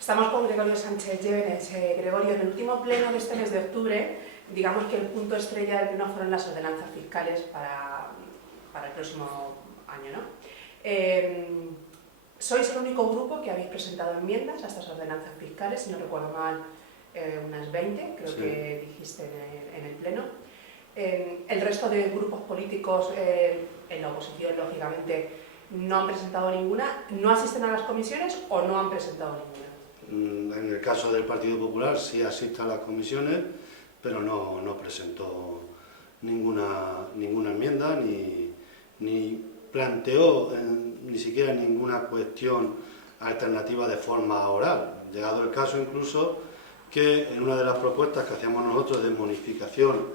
Estamos con Gregorio Sánchez Llévenes. Gregorio, en el último pleno de este mes de octubre, digamos que el punto estrella del pleno fueron las ordenanzas fiscales para el próximo año, ¿no? Sois el único grupo que habéis presentado enmiendas a estas ordenanzas fiscales, si no recuerdo mal, unas 20, creo sí, que dijiste en el pleno. El resto de grupos políticos, en la oposición, lógicamente, no han presentado ninguna, no asisten a las comisiones o no han presentado ninguna. En el caso del Partido Popular sí asiste a las comisiones, pero no presentó ninguna enmienda ni planteó ni siquiera ninguna cuestión alternativa de forma oral. Llegado el caso incluso que en una de las propuestas que hacíamos nosotros de bonificación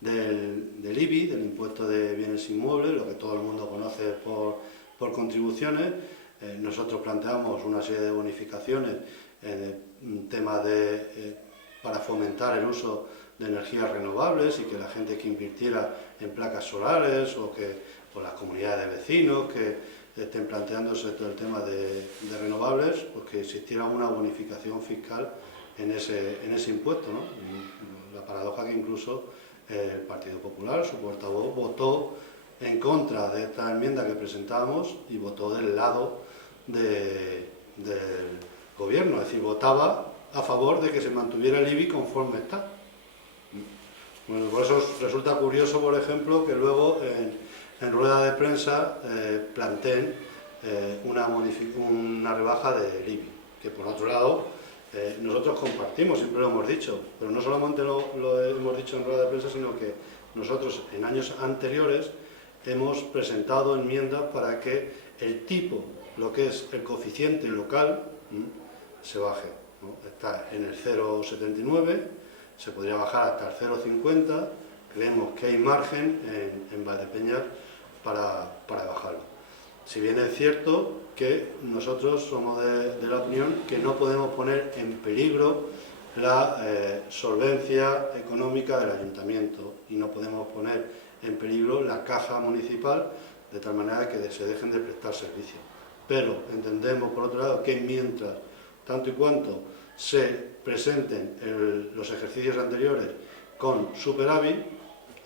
del IBI, del impuesto de bienes inmuebles, lo que todo el mundo conoce por contribuciones, nosotros planteamos una serie de bonificaciones temas para fomentar el uso de energías renovables y que la gente que invirtiera en placas solares o las comunidades de vecinos que estén planteándose todo el tema de renovables, pues que existiera una bonificación fiscal en ese impuesto, ¿no? Y la paradoja que incluso el Partido Popular, su portavoz, votó en contra de esta enmienda que presentábamos y votó del lado del gobierno, es decir, votaba a favor de que se mantuviera el IBI conforme está. Bueno, por eso resulta curioso, por ejemplo, que luego en rueda de prensa planteen una rebaja del IBI, que por otro lado nosotros compartimos, siempre lo hemos dicho, pero no solamente lo hemos dicho en rueda de prensa, sino que nosotros en años anteriores hemos presentado enmiendas para que el tipo, lo que es el coeficiente local, se baje, ¿no? Está en el 0,79, se podría bajar hasta el 0,50, creemos que hay margen en Valdepeñas para bajarlo. Si bien es cierto que nosotros somos de la opinión que no podemos poner en peligro la solvencia económica del ayuntamiento y no podemos poner en peligro la caja municipal de tal manera que se dejen de prestar servicios. Pero entendemos, por otro lado, que mientras tanto y cuanto se presenten los ejercicios anteriores con superávit,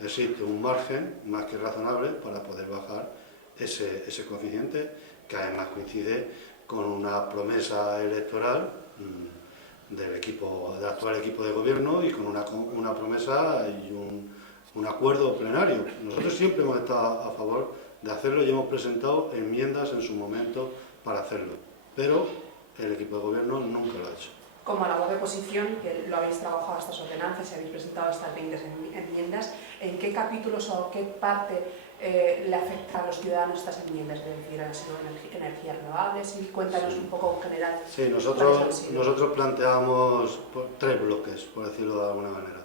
existe un margen más que razonable para poder bajar ese coeficiente, que además coincide con una promesa electoral del actual equipo de gobierno y con una promesa y un acuerdo plenario. Nosotros siempre hemos estado a favor de hacerlo y hemos presentado enmiendas en su momento para hacerlo, pero el equipo de gobierno nunca lo ha hecho. Como a la voz de oposición, que lo habéis trabajado estas ordenanzas y habéis presentado estas 20 enmiendas, ¿en qué capítulos o qué parte le afecta a los ciudadanos estas enmiendas? Es decir, ¿han sido energías renovables? Y cuéntanos un poco en general. Sí, nosotros planteamos 3 bloques, por decirlo de alguna manera.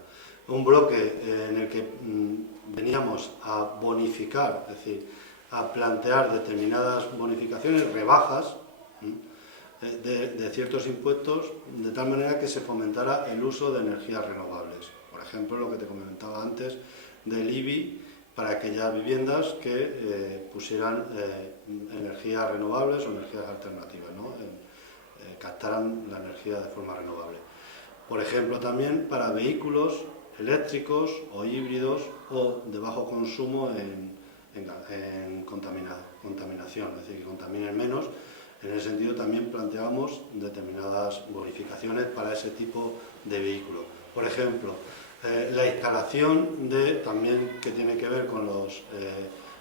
Un bloque en el que veníamos a bonificar, es decir, a plantear determinadas bonificaciones, rebajas de ciertos impuestos, de tal manera que se fomentara el uso de energías renovables. Por ejemplo, lo que te comentaba antes del IBI para aquellas viviendas que pusieran energías renovables o energías alternativas, ¿no? Captaran la energía de forma renovable. Por ejemplo, también para vehículos eléctricos o híbridos o de bajo consumo en contaminación, es decir, que contaminen menos. En ese sentido también planteamos determinadas bonificaciones para ese tipo de vehículos. Por ejemplo, la instalación también que tiene que ver con los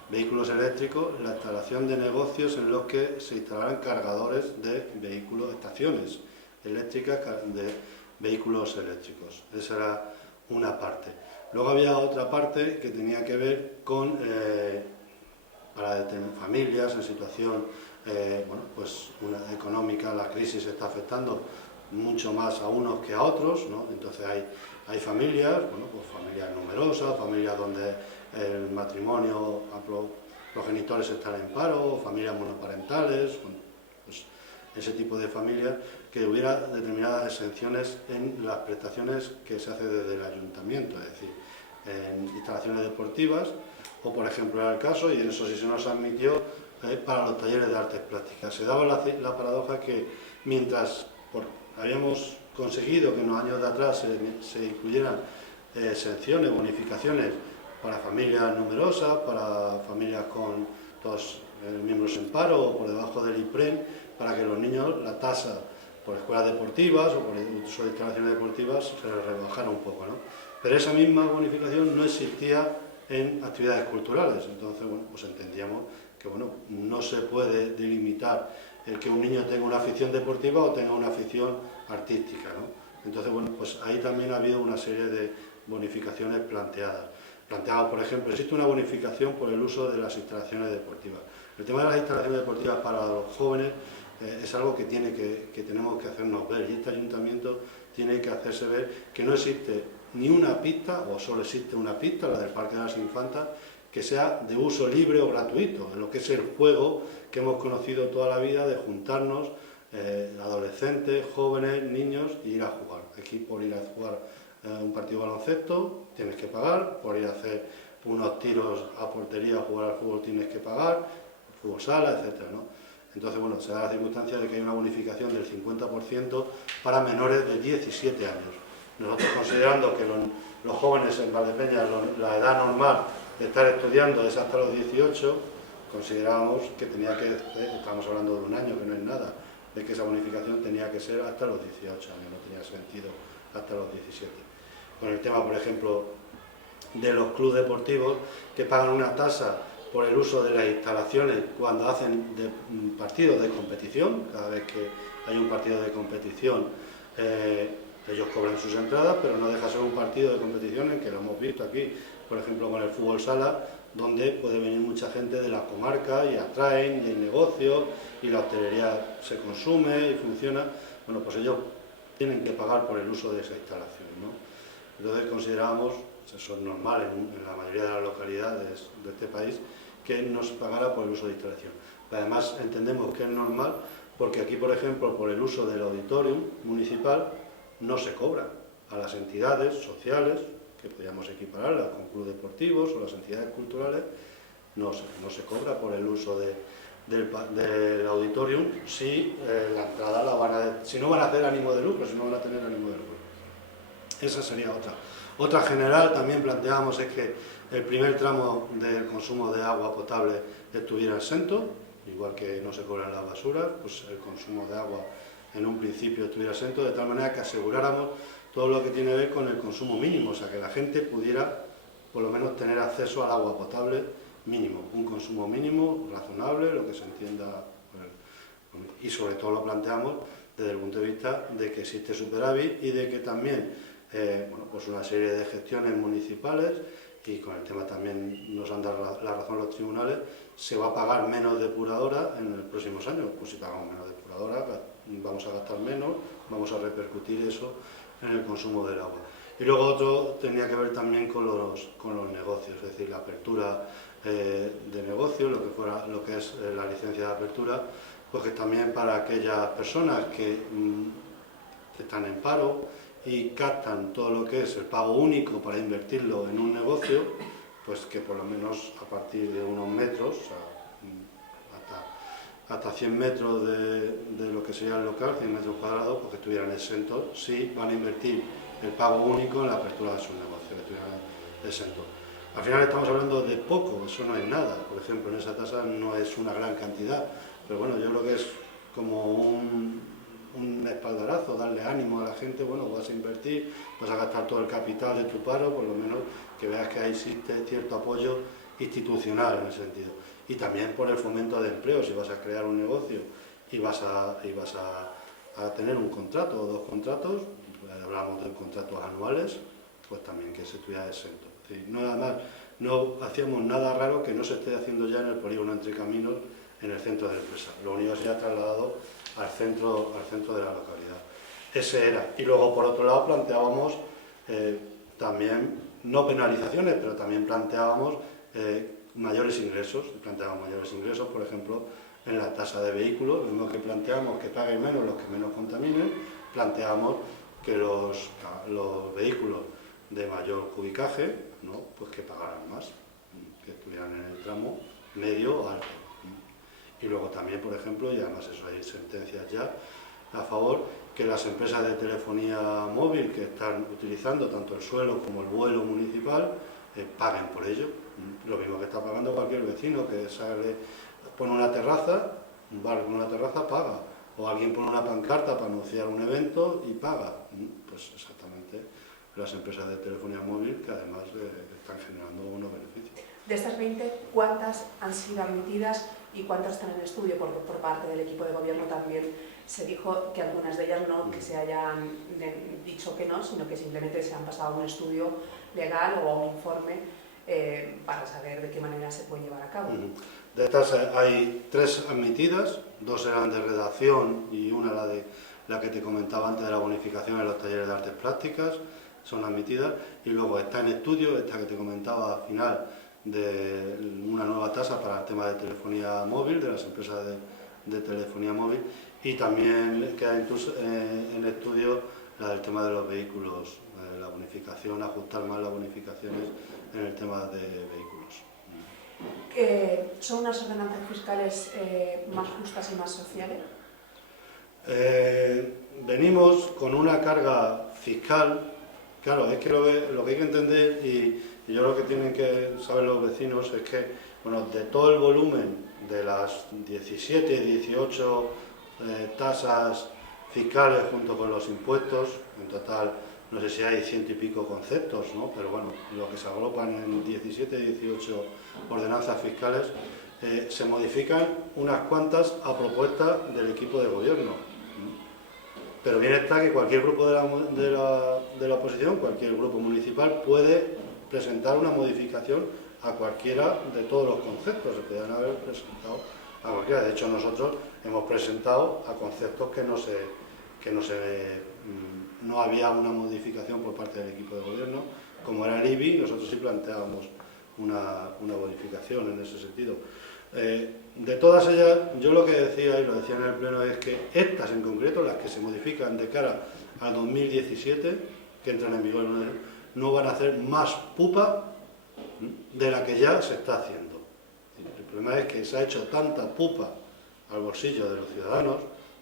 vehículos eléctricos, la instalación de negocios en los que se instalaran cargadores de vehículos, estaciones eléctricas de vehículos eléctricos. Esa era una parte. Luego había otra parte que tenía que ver con para familias en situación económica. La crisis está afectando mucho más a unos que a otros, ¿no? Entonces hay familias, familias numerosas, familias donde el matrimonio, progenitores están en paro, familias monoparentales, pues ese tipo de familias, que hubiera determinadas exenciones en las prestaciones que se hace desde el ayuntamiento, es decir, en instalaciones deportivas, o por ejemplo era el caso, y en eso sí se nos admitió, para los talleres de artes plásticas. Se daba la paradoja que mientras, habíamos conseguido que en los años de atrás se incluyeran exenciones, bonificaciones para familias numerosas, para familias con dos miembros en paro o por debajo del IPREN, para que los niños la tasa por escuelas deportivas o por el uso de instalaciones deportivas se les rebajara un poco, ¿no? Pero esa misma bonificación no existía en actividades culturales, entonces bueno, pues entendíamos que bueno, no se puede delimitar el que un niño tenga una afición deportiva o tenga una afición artística, ¿no? Entonces bueno, pues ahí también ha habido una serie de bonificaciones planteadas. Por ejemplo, existe una bonificación por el uso de las instalaciones deportivas. El tema de las instalaciones deportivas para los jóvenes es algo que tenemos que hacernos ver, y este ayuntamiento tiene que hacerse ver que no existe ni una pista, o solo existe una pista, la del Parque de las Infantas, que sea de uso libre o gratuito, en lo que es el juego que hemos conocido toda la vida de juntarnos adolescentes, jóvenes, niños y ir a jugar. Aquí por ir a jugar un partido de baloncesto tienes que pagar, por ir a hacer unos tiros a portería a jugar al fútbol tienes que pagar, fútbol sala, etcétera, ¿no? Entonces, bueno, se da la circunstancia de que hay una bonificación del 50% para menores de 17 años. Nosotros, considerando que los jóvenes en Valdepeñas, la edad normal de estar estudiando es hasta los 18, considerábamos que estamos hablando de un año, que no es nada, de que esa bonificación tenía que ser hasta los 18 años, no tenía sentido hasta los 17. Con el tema, por ejemplo, de los clubes deportivos que pagan una tasa por el uso de las instalaciones cuando hacen partidos de competición. Cada vez que hay un partido de competición, ellos cobran sus entradas, pero no deja de ser un partido de competición en que lo hemos visto aquí, por ejemplo, con el fútbol sala, donde puede venir mucha gente de la comarca y atraen, y hay negocios, y la hostelería se consume y funciona. Bueno, pues ellos tienen que pagar por el uso de esa instalación, ¿no? Entonces considerábamos, eso es normal en la mayoría de las localidades de este país, que no se pagara por el uso de instalación. Además entendemos que es normal porque aquí, por ejemplo, por el uso del auditorium municipal no se cobra a las entidades sociales, que podríamos equipararlas con clubes deportivos o las entidades culturales, no se cobra por el uso del auditorium si la entrada si no van a hacer ánimo de lucro, si no van a tener ánimo de lucro. Esa sería otra. Otra general también planteamos es que el primer tramo del consumo de agua potable estuviera exento, igual que no se cobran las basuras, pues el consumo de agua en un principio estuviera exento, de tal manera que aseguráramos todo lo que tiene que ver con el consumo mínimo, o sea, que la gente pudiera por lo menos tener acceso al agua potable mínimo, un consumo mínimo, razonable, lo que se entienda, y sobre todo lo planteamos desde el punto de vista de que existe superávit y de que también bueno, pues una serie de gestiones municipales, y con el tema también nos han dado la razón los tribunales, se va a pagar menos depuradora en los próximos años. Pues si pagamos menos depuradora, vamos a gastar menos, vamos a repercutir eso en el consumo del agua. Y luego otro tenía que ver también con los negocios, es decir, la apertura de negocios, lo que es la licencia de apertura, pues que también para aquellas personas que están en paro y captan todo lo que es el pago único para invertirlo en un negocio, pues que por lo menos a partir de unos metros, o sea, hasta 100 metros de lo que sería el local, 100 metros cuadrados, pues que estuvieran exentos si van a invertir el pago único en la apertura de sus negocios, que estuvieran exentos. Al final estamos hablando de poco, eso no es nada, por ejemplo, en esa tasa no es una gran cantidad, pero bueno, yo creo que es como un espaldarazo, darle ánimo a la gente, bueno, vas a invertir, vas a gastar todo el capital de tu paro, por lo menos que veas que ahí existe cierto apoyo institucional en ese sentido. Y también por el fomento de empleo, si vas a crear un negocio y vas a tener un contrato o dos contratos, pues hablamos de contratos anuales, pues también que se estuviera exento. Es decir, nada más, no hacíamos nada raro que no se esté haciendo ya en el polígono Entre Caminos, en el centro de la empresa. Lo único se ha trasladado al centro de la localidad. Ese era. Y luego, por otro lado, planteábamos también, no penalizaciones, pero también planteábamos mayores ingresos. Planteábamos mayores ingresos, por ejemplo, en la tasa de vehículos, lo mismo que planteamos que paguen menos los que menos contaminen, planteamos que los vehículos de mayor cubicaje, ¿no? Pues que pagaran más, que estuvieran en el tramo medio o alto. Y luego también, por ejemplo, y además eso hay sentencias ya, a favor que las empresas de telefonía móvil que están utilizando tanto el suelo como el vuelo municipal paguen por ello. Lo mismo que está pagando cualquier vecino que sale, pone una terraza, un bar con una terraza, paga. O alguien pone una pancarta para anunciar un evento y paga. Pues exactamente las empresas de telefonía móvil que además están generando unos beneficios. De estas 20, ¿cuántas han sido admitidas y cuántas están en estudio? Porque por parte del equipo de gobierno también se dijo que algunas de ellas no que se hayan dicho que no, sino que simplemente se han pasado a un estudio legal o a un informe para saber de qué manera se puede llevar a cabo. De estas hay 3 admitidas, 2 eran de redacción y una la que te comentaba antes de la bonificación en los talleres de artes plásticas, son admitidas, y luego está en estudio, esta que te comentaba al final, de una nueva tasa para el tema de telefonía móvil, de las empresas de telefonía móvil, y también queda en estudio la del tema de los vehículos, la bonificación, ajustar más las bonificaciones en el tema de vehículos. ¿Son unas ordenanzas fiscales más justas y más sociales? Venimos con una carga fiscal, claro, es que lo que hay que entender, y yo lo que tienen que saber los vecinos es que, bueno, de todo el volumen de las 17, 18 tasas fiscales junto con los impuestos, en total no sé si hay 100 y pico conceptos, ¿no? Pero bueno, lo que se agrupan en 17, 18 ordenanzas fiscales, se modifican unas cuantas a propuesta del equipo de gobierno. Pero bien está que cualquier grupo de la oposición, cualquier grupo municipal puede presentar una modificación a cualquiera de todos los conceptos. Se podrían haber presentado a cualquiera. De hecho, nosotros hemos presentado a conceptos que no había una modificación por parte del equipo de gobierno, como era el IBI. Nosotros sí planteábamos una bonificación en ese sentido. De todas ellas, yo lo que decía, y lo decía en el pleno, es que estas en concreto, las que se modifican de cara al 2017, que entran en vigor, no van a hacer más pupa de la que ya se está haciendo. El problema es que se ha hecho tanta pupa al bolsillo de los ciudadanos,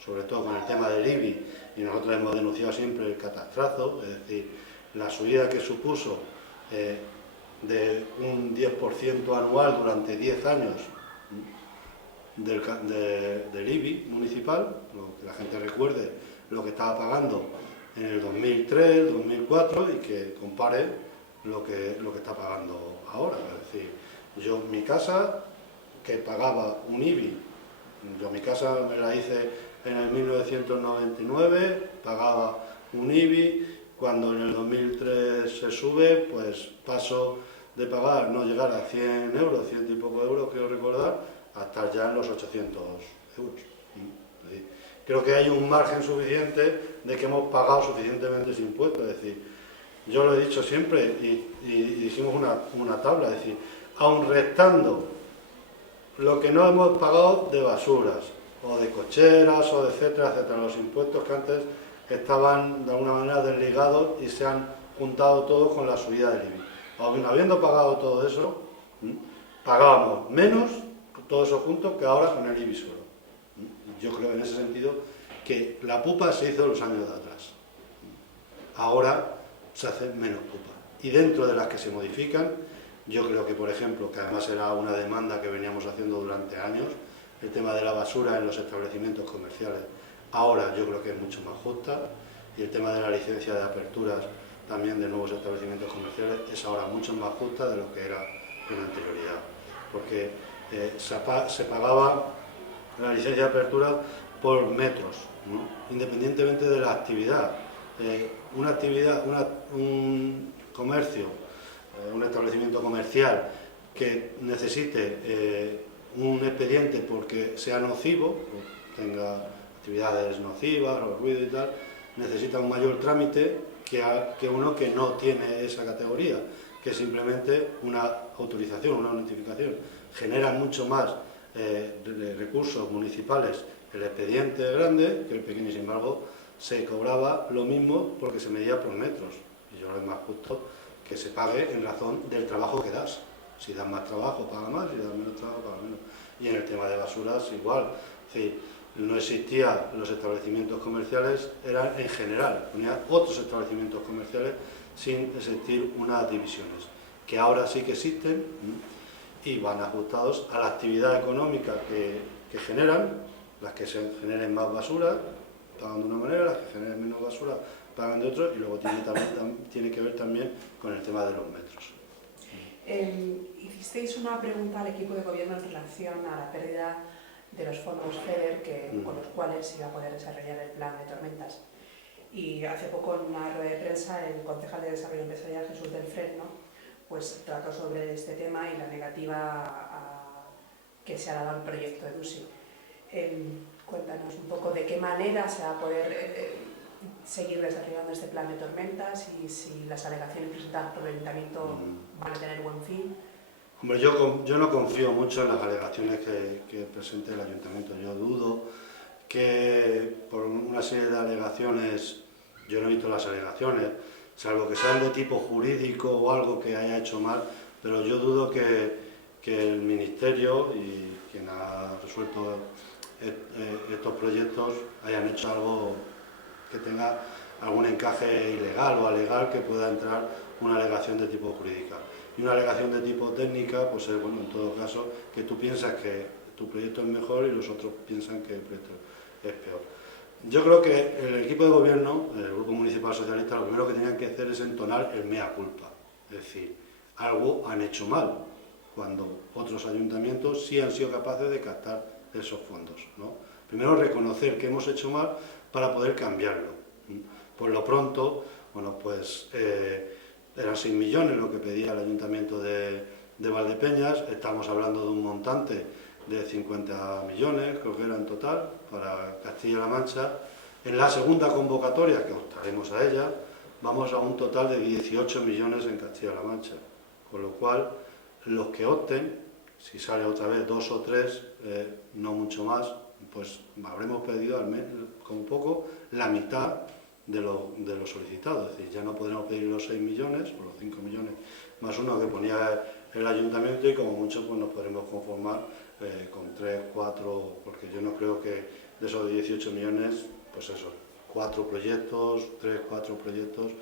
sobre todo con el tema del IBI, y nosotros hemos denunciado siempre el catastrazo, es decir, la subida que supuso de un 10% anual durante 10 años del IBI municipal, que la gente recuerde lo que estaba pagando en el 2003, 2004 y que compare lo que está pagando ahora. Es decir, yo mi casa, que pagaba un IBI, yo mi casa me la hice en el 1999, pagaba un IBI, cuando en el 2003 se sube, pues paso de pagar, no llegar a 100 euros, 100 y poco euros, quiero recordar, a estar ya en los 800 euros. Es decir, creo que hay un margen suficiente de que hemos pagado suficientemente ese impuesto. Es decir, yo lo he dicho siempre y hicimos una tabla, es decir, aun restando lo que no hemos pagado de basuras, o de cocheras, o de etcétera, etcétera, los impuestos que antes estaban de alguna manera desligados y se han juntado todos con la subida del IBI. Aun habiendo pagado todo eso, pagábamos menos, todo eso junto, que ahora con el IBI solo. Yo creo en ese sentido que la pupa se hizo en los años de atrás. Ahora se hace menos pupa. Y dentro de las que se modifican, yo creo que, por ejemplo, que además era una demanda que veníamos haciendo durante años, el tema de la basura en los establecimientos comerciales, ahora yo creo que es mucho más justa, y el tema de la licencia de aperturas también de nuevos establecimientos comerciales es ahora mucho más justa de lo que era en anterioridad, porque se pagaba la licencia de apertura por metros, ¿no? Independientemente de la actividad. Un comercio, un establecimiento comercial que necesite un expediente porque sea nocivo, tenga actividades nocivas o ruido y tal, necesita un mayor trámite que uno que no tiene esa categoría, que simplemente una autorización, una notificación. Genera mucho más recursos municipales el expediente grande que el pequeño, y sin embargo se cobraba lo mismo porque se medía por metros. Y yo creo que es más justo que se pague en razón del trabajo que das. Si das más trabajo, paga más, si das menos trabajo, paga menos. Y en el tema de basuras igual. Es decir, no existían los establecimientos comerciales, eran en general, ponía otros establecimientos comerciales sin existir unas divisiones, que ahora sí que existen y van ajustados a la actividad económica que generan, las que se generen más basura pagan de una manera, las que generen menos basura pagan de otra, y luego tiene que ver también con el tema de los metros. Hicisteis una pregunta al equipo de gobierno en relación a la pérdida de los fondos FEDER con los cuales se iba a poder desarrollar el plan de tormentas. Y hace poco en una rueda de prensa el concejal de Desarrollo Empresarial, Jesús del Fresno, pues trató sobre este tema y la negativa que se ha dado al proyecto de EDUSI. Cuéntanos un poco de qué manera se va a poder seguir desarrollando este plan de tormentas y si las alegaciones presentadas por el Ayuntamiento van a tener buen fin. Hombre, yo no confío mucho en las alegaciones que presente el Ayuntamiento. Yo dudo que por una serie de alegaciones, yo no he visto las alegaciones, salvo que sean de tipo jurídico o algo que haya hecho mal, pero yo dudo que el Ministerio y quien ha resuelto estos proyectos hayan hecho algo que tenga algún encaje ilegal o alegal que pueda entrar una alegación de tipo jurídica. Y una alegación de tipo técnica, pues es, bueno, en todo caso, que tú piensas que tu proyecto es mejor y los otros piensan que el proyecto es peor. Yo creo que el equipo de gobierno, el Grupo Municipal Socialista, lo primero que tenían que hacer es entonar el mea culpa. Es decir, algo han hecho mal, cuando otros ayuntamientos sí han sido capaces de captar esos fondos, ¿no? Primero reconocer que hemos hecho mal para poder cambiarlo. Por lo pronto, bueno, pues eran 6 millones lo que pedía el Ayuntamiento de Valdepeñas, estamos hablando de un montante de 50 millones, creo que era en total, para Castilla-La Mancha. En la segunda convocatoria, que optaremos a ella, vamos a un total de 18 millones en Castilla-La Mancha, con lo cual los que opten, si sale otra vez 2 o 3, no mucho más, pues habremos pedido al menos, como poco, la mitad de lo solicitado. Es decir, ya no podremos pedir los 6 millones o los 5 millones más uno que ponía el Ayuntamiento, y como mucho pues nos podremos conformar con 3, 4, porque yo no creo que de esos 18 millones, pues eso, 4 proyectos, 3, 4 proyectos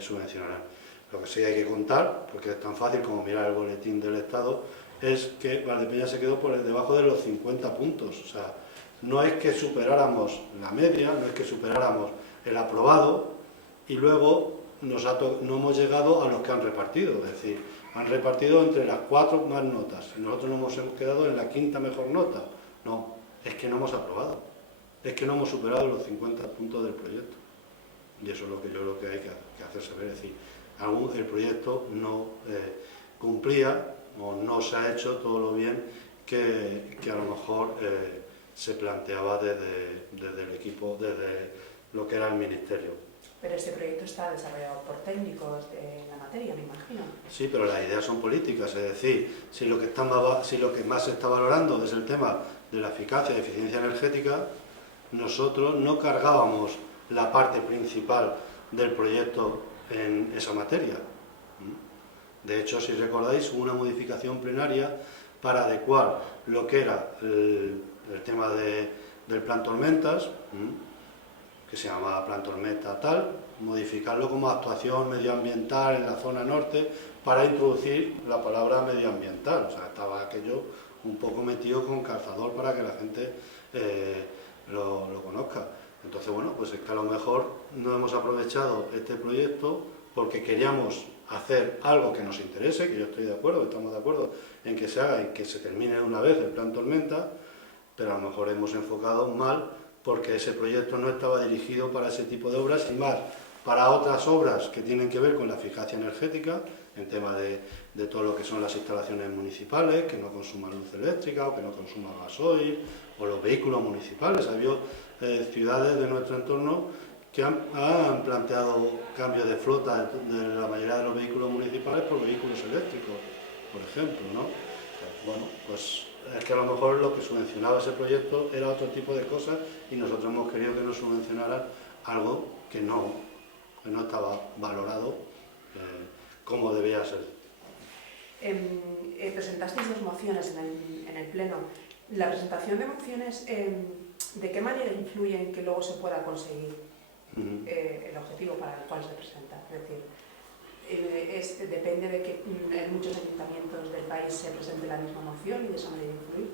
subvencionarán. Lo que sí hay que contar, porque es tan fácil como mirar el boletín del Estado, es que Valdepeñas se quedó por debajo de los 50 puntos. O sea, no es que superáramos la media, no es que superáramos el aprobado y luego no hemos llegado a los que han repartido. Es decir, han repartido entre las 4 más notas y nosotros nos hemos quedado en la 5ª mejor nota. No, es que no hemos aprobado, es que no hemos superado los 50 puntos del proyecto. Y eso es lo que yo creo que hay que hacerse ver. Es decir, el proyecto no cumplía o no se ha hecho todo lo bien que a lo mejor se planteaba desde el equipo, desde lo que era el Ministerio. Pero este proyecto está desarrollado por técnicos de la materia, me imagino. Sí, pero las ideas son políticas, es decir, si lo que más se está valorando es el tema de la eficacia y eficiencia energética, nosotros no cargábamos la parte principal del proyecto en esa materia. De hecho, si recordáis, hubo una modificación plenaria para adecuar lo que era el tema del plan tormentas, que se llamaba plan tormenta tal, modificarlo como actuación medioambiental en la zona norte para introducir la palabra medioambiental. O sea, estaba aquello un poco metido con calzador para que la gente lo conozca. Entonces, bueno, pues es que a lo mejor no hemos aprovechado este proyecto porque queríamos hacer algo que nos interese, que yo estoy de acuerdo, estamos de acuerdo en que se haga y que se termine de una vez el plan tormenta, pero a lo mejor hemos enfocado mal porque ese proyecto no estaba dirigido para ese tipo de obras y más para otras obras que tienen que ver con la eficacia energética, en tema de todo lo que son las instalaciones municipales, que no consuman luz eléctrica o que no consuman gasoil, o los vehículos municipales. Ha habido ciudades de nuestro entorno que han planteado cambios de flota de la mayoría de los vehículos municipales por vehículos eléctricos, por ejemplo, ¿no? Bueno, pues es que a lo mejor lo que subvencionaba ese proyecto era otro tipo de cosas y nosotros hemos querido que nos subvencionaran algo que no estaba valorado como debía ser. Presentasteis 2 mociones en el Pleno. La presentación de mociones ¿de qué manera influye en que luego se pueda conseguir el objetivo para el cual se presenta? Es decir, depende de que en muchos ayuntamientos del país se presente la misma moción y de esa manera influir.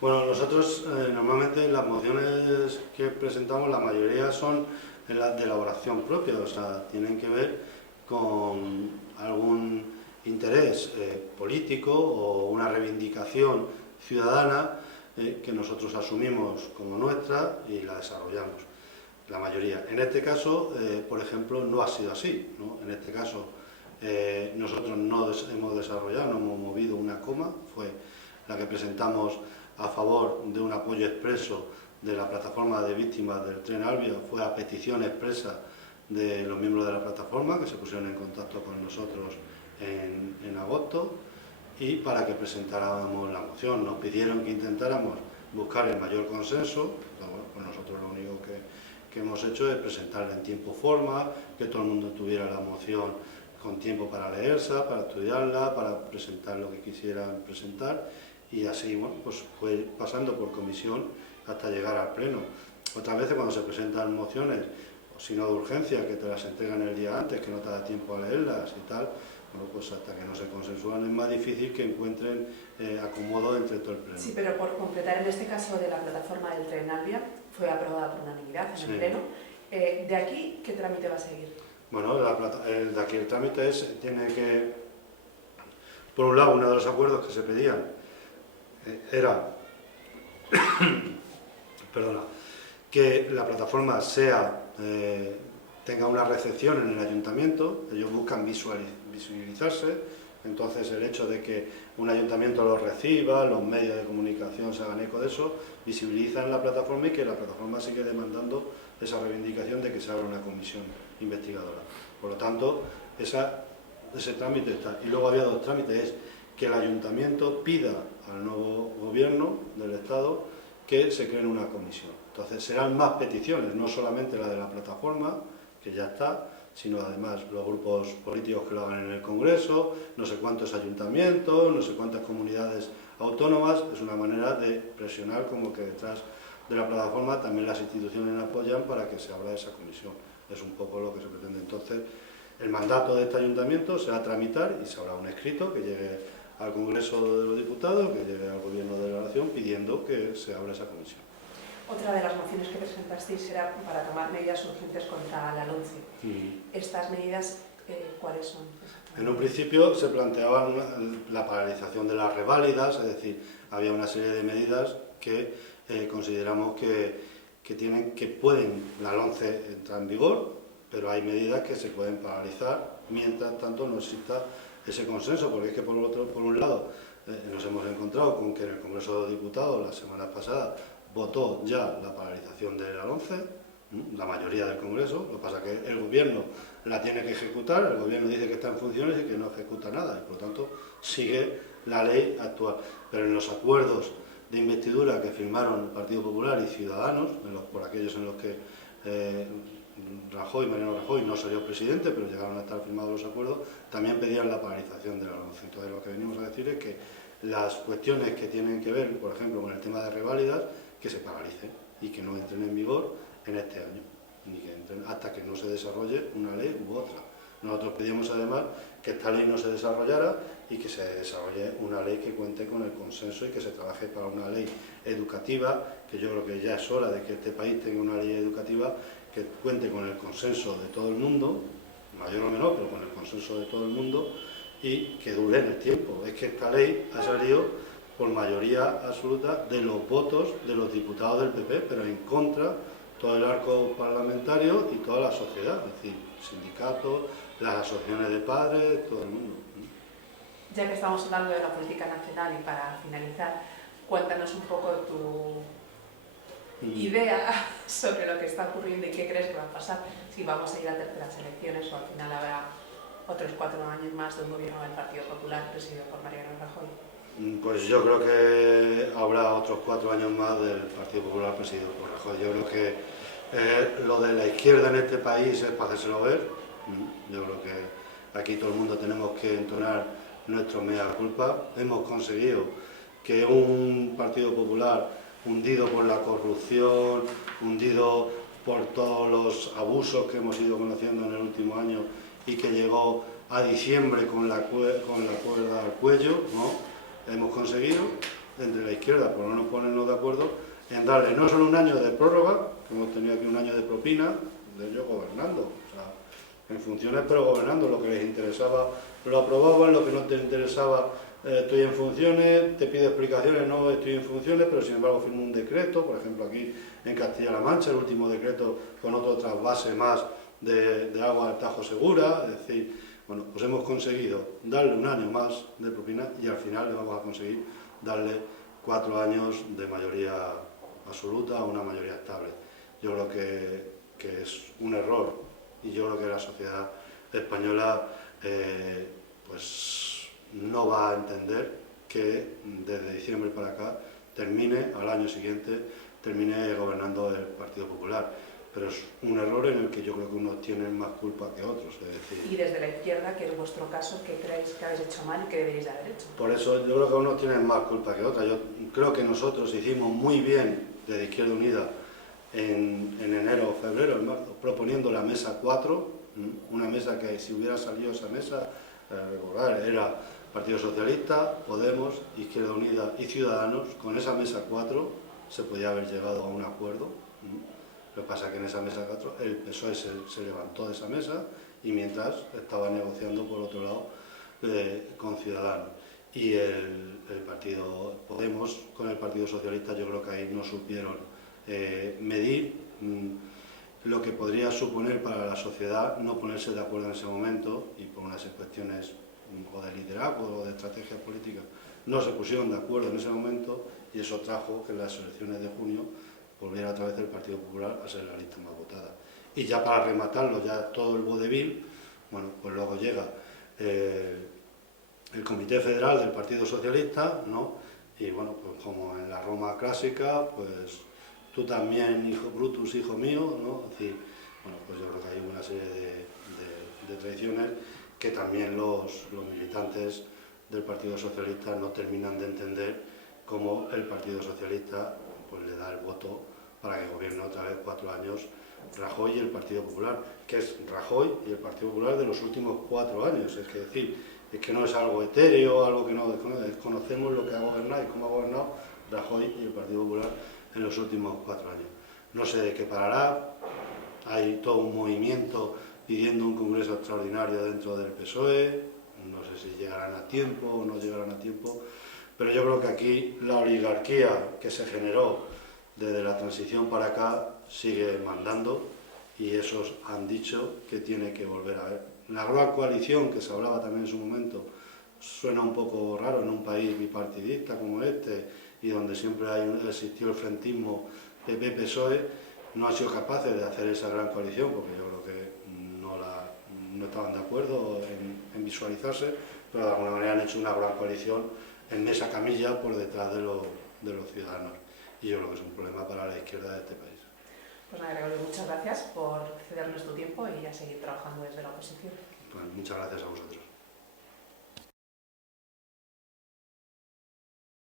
Bueno, nosotros normalmente las mociones que presentamos, la mayoría son de elaboración propia, o sea, tienen que ver con algún interés político o una reivindicación ciudadana que nosotros asumimos como nuestra y la desarrollamos, la mayoría. En este caso, por ejemplo, no ha sido así, ¿no? En este caso, nosotros no hemos desarrollado, no hemos movido una coma, fue la que presentamos a favor de un apoyo expreso de la plataforma de víctimas del tren Alvia, fue a petición expresa de los miembros de la plataforma que se pusieron en contacto con nosotros en agosto y para que presentáramos la moción. Nos pidieron que intentáramos buscar el mayor consenso, bueno, pues nosotros lo único que hemos hecho es presentarla en tiempo-forma, que todo el mundo tuviera la moción con tiempo para leerla, para estudiarla, para presentar lo que quisieran presentar y así, bueno, pues fue pasando por comisión hasta llegar al pleno. Otras veces cuando se presentan mociones, o si no de urgencia, que te las entregan el día antes, que no te da tiempo a leerlas y tal, bueno, pues hasta que no se consensúan es más difícil que encuentren acomodo entre todo el pleno. Sí, pero por completar, en este caso de la plataforma del tren Alvia, fue aprobada por unanimidad en el pleno. ¿De aquí qué trámite va a seguir? Bueno, de aquí el trámite tiene que, por un lado, uno de los acuerdos que se pedían era perdona, que la plataforma tenga una recepción en el ayuntamiento. Ellos buscan visibilizarse, entonces el hecho de que un ayuntamiento lo reciba, los medios de comunicación se hagan eco de eso, visibilizan la plataforma y que la plataforma sigue demandando esa reivindicación de que se abra una comisión investigadora. Por lo tanto, ese trámite está. Y luego había dos trámites, es que el ayuntamiento pida al nuevo gobierno del Estado que se cree una comisión. Entonces serán más peticiones, no solamente la de la plataforma, que ya está, sino además los grupos políticos que lo hagan en el Congreso, no sé cuántos ayuntamientos, no sé cuántas comunidades autónomas. Es una manera de presionar como que detrás de la plataforma también las instituciones apoyan para que se abra esa comisión. Es un poco lo que se pretende. Entonces, el mandato de este ayuntamiento se va a tramitar y se habrá un escrito que llegue al Congreso de los Diputados, que llegue al Gobierno de la Nación pidiendo que se abra esa comisión. Otra de las mociones que presentasteis era para tomar medidas urgentes contra la LOMCE. ¿Estas medidas cuáles son? En un principio se planteaba la paralización de las reválidas, es decir, había una serie de medidas que consideramos la LOMCE entra en vigor, pero hay medidas que se pueden paralizar mientras tanto no exista ese consenso, porque es que por un lado nos hemos encontrado con que en el Congreso de los Diputados la semana pasada votó ya la paralización de la LOMCE, la mayoría del Congreso. Lo que pasa es que el Gobierno la tiene que ejecutar, el Gobierno dice que está en funciones y que no ejecuta nada, y por lo tanto sigue la ley actual. Pero en los acuerdos de investidura que firmaron el Partido Popular y Ciudadanos, por aquellos en los que Mariano Rajoy no salió presidente, pero llegaron a estar firmados los acuerdos, también pedían la paralización de la LOMCE. Entonces lo que venimos a decir es que las cuestiones que tienen que ver, por ejemplo, con el tema de reválidas, que se paralicen y que no entren en vigor en este año, ni que entren hasta que no se desarrolle una ley u otra. Nosotros pedimos además que esta ley no se desarrollara y que se desarrolle una ley que cuente con el consenso y que se trabaje para una ley educativa, que yo creo que ya es hora de que este país tenga una ley educativa que cuente con el consenso de todo el mundo, mayor o menor, pero con el consenso de todo el mundo, y que dure en el tiempo. Es que esta ley ha salido por mayoría absoluta de los votos de los diputados del PP, pero en contra todo el arco parlamentario y toda la sociedad, es decir, sindicatos, las asociaciones de padres, todo el mundo. Ya que estamos hablando de la política nacional y para finalizar, cuéntanos un poco tu idea sobre lo que está ocurriendo y qué crees que va a pasar, si vamos a ir a terceras elecciones o al final habrá otros 4 años más de un gobierno del Partido Popular presidido por Mariano Rajoy. Pues yo creo que habrá otros 4 años más del Partido Popular presidido por Rajoy. Yo creo que lo de la izquierda en este país es para hacérselo ver. Yo creo que aquí todo el mundo tenemos que entonar nuestro mea culpa. Hemos conseguido que un Partido Popular hundido por la corrupción, hundido por todos los abusos que hemos ido conociendo en el último año y que llegó a diciembre con la cuerda al cuello, ¿no? Hemos conseguido, entre la izquierda, por no ponernos de acuerdo, en darle no solo un año de prórroga, que hemos tenido aquí un año de propina, de ellos gobernando, o sea, en funciones pero gobernando, lo que les interesaba lo aprobaban, lo que no te interesaba, estoy en funciones, te pido explicaciones, no estoy en funciones, pero sin embargo firmo un decreto, por ejemplo aquí en Castilla-La Mancha, el último decreto con otro trasvase más de agua al Tajo Segura, es decir, bueno, pues hemos conseguido darle un año más de propina y al final le vamos a conseguir darle 4 años de mayoría absoluta a una mayoría estable. Yo creo que es un error y yo creo que la sociedad española pues no va a entender que desde diciembre para acá termine, al año siguiente, termine gobernando el Partido Popular. Pero es un error en el que yo creo que unos tienen más culpa que otros. Es decir, y desde la izquierda, que es vuestro caso, ¿qué creéis que habéis hecho mal y qué deberíais de haber hecho? por eso yo creo que unos tienen más culpa que otros. Yo creo que nosotros hicimos muy bien desde Izquierda Unida en enero o febrero, en marzo, proponiendo la mesa 4, una mesa que si hubiera salido esa mesa, recordar, era Partido Socialista, Podemos, Izquierda Unida y Ciudadanos. Con esa mesa 4 se podía haber llegado a un acuerdo. Lo que pasa es que en esa mesa 4 el PSOE se levantó de esa mesa y mientras estaba negociando por otro lado con Ciudadanos. Y el partido Podemos con el Partido Socialista, yo creo que ahí no supieron medir lo que podría suponer para la sociedad no ponerse de acuerdo en ese momento, y por unas cuestiones o de liderazgo o de estrategia política no se pusieron de acuerdo en ese momento, y eso trajo que en las elecciones de junio volviera otra vez el Partido Popular a ser la lista más votada. Y ya para rematarlo, ya todo el vodevil, bueno, pues luego llega el Comité Federal del Partido Socialista, ¿no? Y bueno, pues como en la Roma clásica, pues tú también, hijo Brutus, hijo mío, ¿no? Es decir, bueno, pues yo creo que hay una serie de tradiciones que también los militantes del Partido Socialista no terminan de entender cómo el Partido Socialista pues le da el voto para que gobierne otra vez 4 años Rajoy y el Partido Popular, que es Rajoy y el Partido Popular de los últimos 4 años, es decir, es que no es algo etéreo, algo que no desconocemos lo que ha gobernado y cómo ha gobernado Rajoy y el Partido Popular en los últimos 4 años. No sé de qué parará, hay todo un movimiento pidiendo un congreso extraordinario dentro del PSOE, no sé si llegarán a tiempo o no llegarán a tiempo, pero yo creo que aquí la oligarquía que se generó desde la transición para acá sigue mandando, y esos han dicho que tiene que volver a ver. La gran coalición que se hablaba también en su momento suena un poco raro en un país bipartidista como este y donde siempre existió el frentismo PP-PSOE. No han sido capaces de hacer esa gran coalición porque yo creo que no estaban de acuerdo en visualizarse, pero de alguna manera han hecho una gran coalición en esa camilla por detrás de los ciudadanos, y yo creo que es un problema para la izquierda de este país. Pues nada, Gregorio, muchas gracias por cedernos tu tiempo y a seguir trabajando desde la oposición. Bueno, muchas gracias a vosotros.